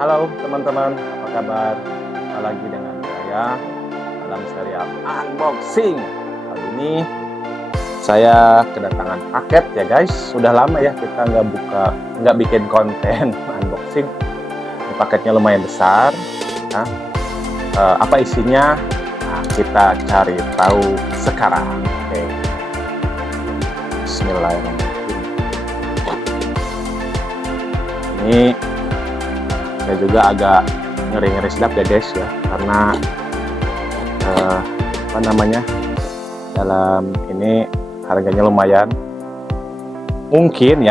Halo teman-teman, apa kabar? Jumpa lagi dengan saya dalam serial unboxing. Kali ini saya kedatangan paket ya guys. Sudah lama ya kita nggak bikin konten unboxing. Ini paketnya lumayan besar. Nah, apa isinya? Nah, kita cari tahu sekarang. Oke. Bismillahirrahmanirrahim. Ini saya juga agak ngeri-ngeri sedap ya guys ya, karena dalam ini harganya lumayan. Mungkin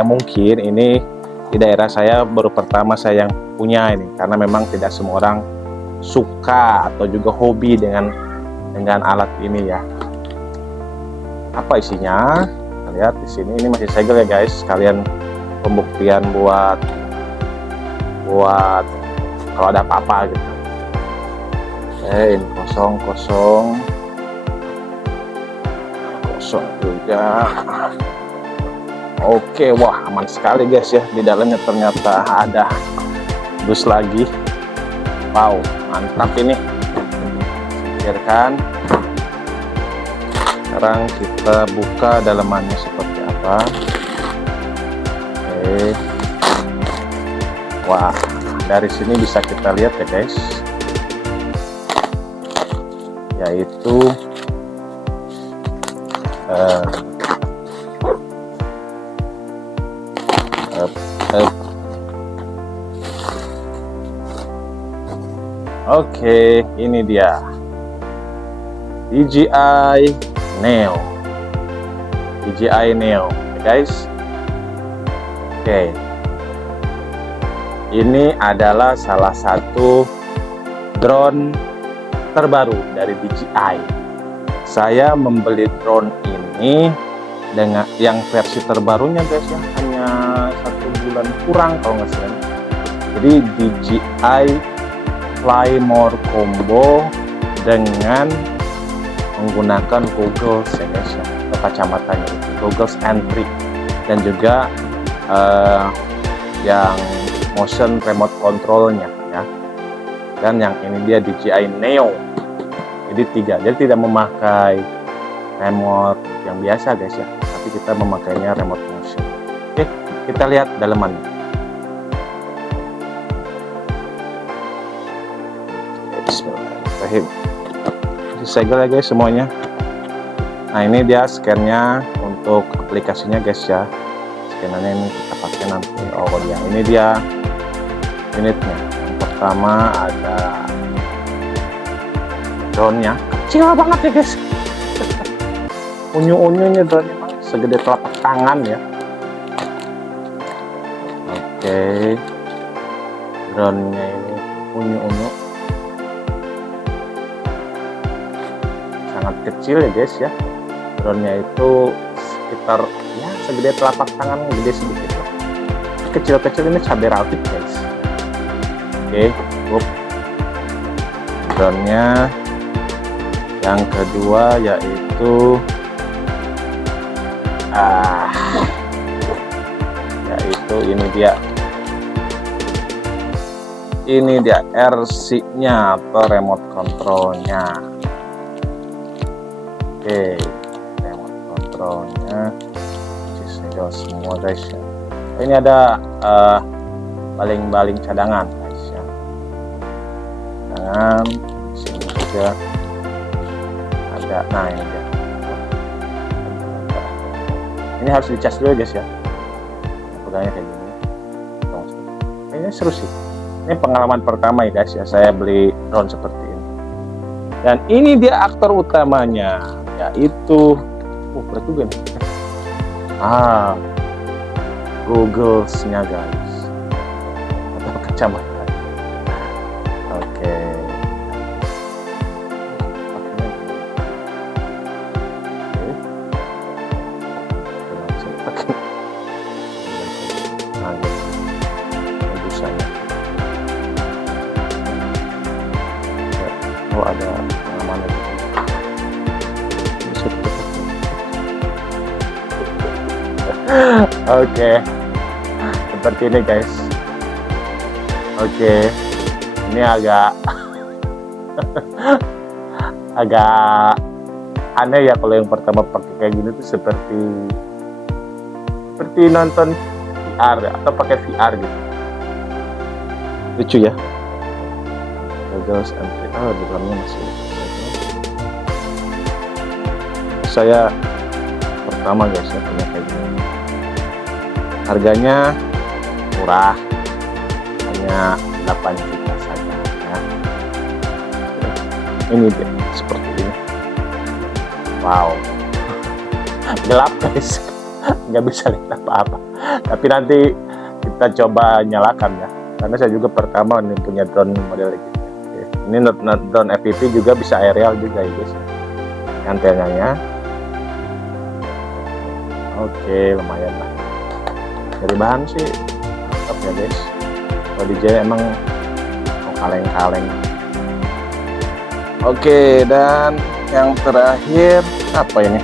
ini di daerah saya baru pertama saya yang punya ini, karena memang tidak semua orang suka atau juga hobi dengan alat ini ya. Apa isinya? Kita lihat di sini, ini masih segel ya guys, sekalian pembuktian buat kalau ada apa-apa gitu. Ini kosong juga. Oke, wah aman sekali guys ya. Di dalamnya ternyata ada dus lagi. Wow, mantap ini. Singkirkan. Sekarang kita buka dalamannya seperti apa. Oke. Wah, dari sini bisa kita lihat ya guys, yaitu oke, ini dia DJI Neo ya guys. Oke. Ini adalah salah satu drone terbaru dari DJI. Saya membeli drone ini dengan yang versi terbarunya guys ya, hanya 1 bulan kurang kalau nggak salah. Jadi DJI Fly More Combo dengan menggunakan goggles ya guys ya, atau kacamatanya itu, goggles entry, dan juga yang motion remote controlnya ya. Dan yang ini dia DJI Neo, jadi 3, jadi tidak memakai remote yang biasa guys ya, tapi kita memakainya remote motion. Oke, kita lihat dalamannya. Bismillahirrahmanirrahim. Disegel ya guys semuanya. Nah, ini dia scannya untuk aplikasinya guys ya. Scannernya ini kita pakai nanti. Oh ya, ini dia unitnya. Yang pertama ada drone-nya, kecil banget ya guys. Unyu-unyunya drone segede telapak tangan ya. Oke, drone-nya ini unyu-unyu, sangat kecil ya guys ya. Drone-nya itu sekitar ya segede telapak tangan, gede sedikit lah. Kecil-kecil ini cabai rawit guys. Oke, cukup. Drone-nya yang kedua yaitu ini dia RC-nya atau remote control-nya. Oke, remote control-nya segel semua guys ya. Ini ada baling-baling cadangan guys ya. Cadangan sini juga ada. Nah, ini dia. Ini harus dicas dulu guys ya. Pegangnya kayak gini. Kayaknya seru sih. Ini pengalaman pertama ya guys ya, saya beli drone seperti ini. Dan ini dia aktor utamanya, yaitu berat juga nih. Goggles-nya guys, atau kacamata. Oke. Oh, ada pengamannya. Oke, seperti ini guys. Oke, ini agak agak aneh ya kalau yang pertama pakai kayak gini tuh seperti nonton VR atau pakai VR gitu. Lucu ya. Gagal entry. Oh, di dalamnya masih. Saya pertama guys ya punya kayak gini. Harganya murah, hanya 8 juta saja ya. Ini dia seperti ini. Wow, gelap guys, nggak bisa lihat apa-apa. Tapi nanti kita coba nyalakan ya, karena saya juga pertama nih punya drone model gitu. Ini drone FPV juga bisa aerial juga ya guys. Antenanya, oke, lumayan lah. Dari bahan sih mantap ya guys. Kalau DJI emang mau kaleng-kaleng. Oke, dan yang terakhir apa ini?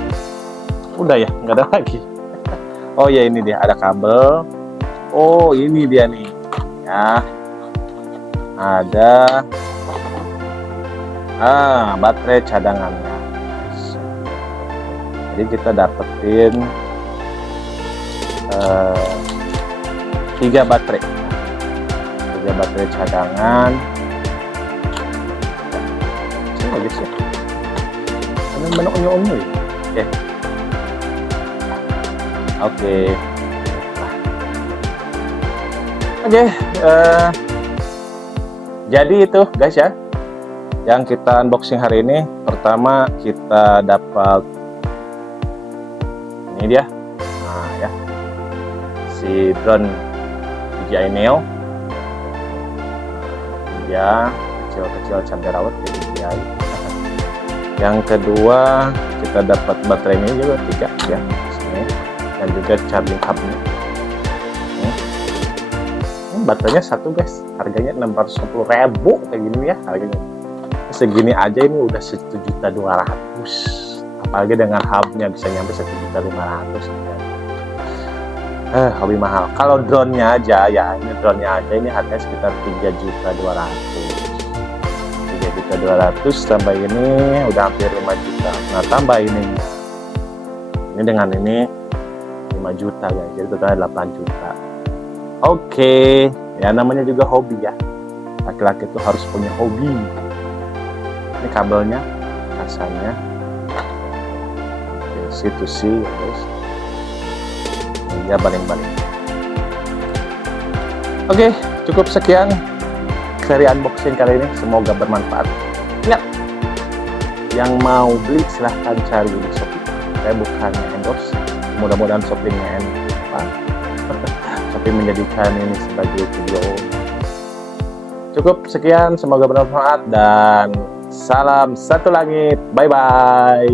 Udah ya, nggak ada lagi. Oh ya, ini dia ada kabel. Oh, ini dia nih ya, ada baterai cadangannya. Jadi kita dapetin 3 baterai, 3 baterai cadangan. Sini guys ya, ada banyak unyu-unyu ya. Oke. Jadi itu guys ya, yang kita unboxing hari ini. Pertama kita dapat ini dia, nah ya, si drone DJI Neo ya, kecil-kecil cabai rawit di DJI. Yang kedua kita dapat baterainya juga 3 ya sini, dan juga charging hubnya. Ini baterainya satu guys, harganya 610.000 kayak gini ya harganya. Segini aja ini udah 1.200.000, apalagi dengan hubnya bisa nyampe 1.500.000. Lebih mahal. Kalau drone-nya aja ya, ini drone-nya aja ini harganya sekitar 3.200.000. 3.200.000 tambah ini udah hampir 5 juta. Nah, tambah ini dengan ini 5 juta guys, jadi totalnya 8 juta. Oke, ya namanya juga hobi ya, laki-laki itu harus punya hobi. Ini kabelnya, kasarnya C to C ya guys, ya baling-baling. Oke, cukup sekian seri unboxing kali ini, semoga bermanfaat. Ingat, yang mau beli silahkan cari di Shopee. Saya bukannya endorse, mudah-mudahan Shopee-nya Shopee menjadikan ini sebagai video. Cukup sekian, semoga bermanfaat dan salam satu langit. Bye bye.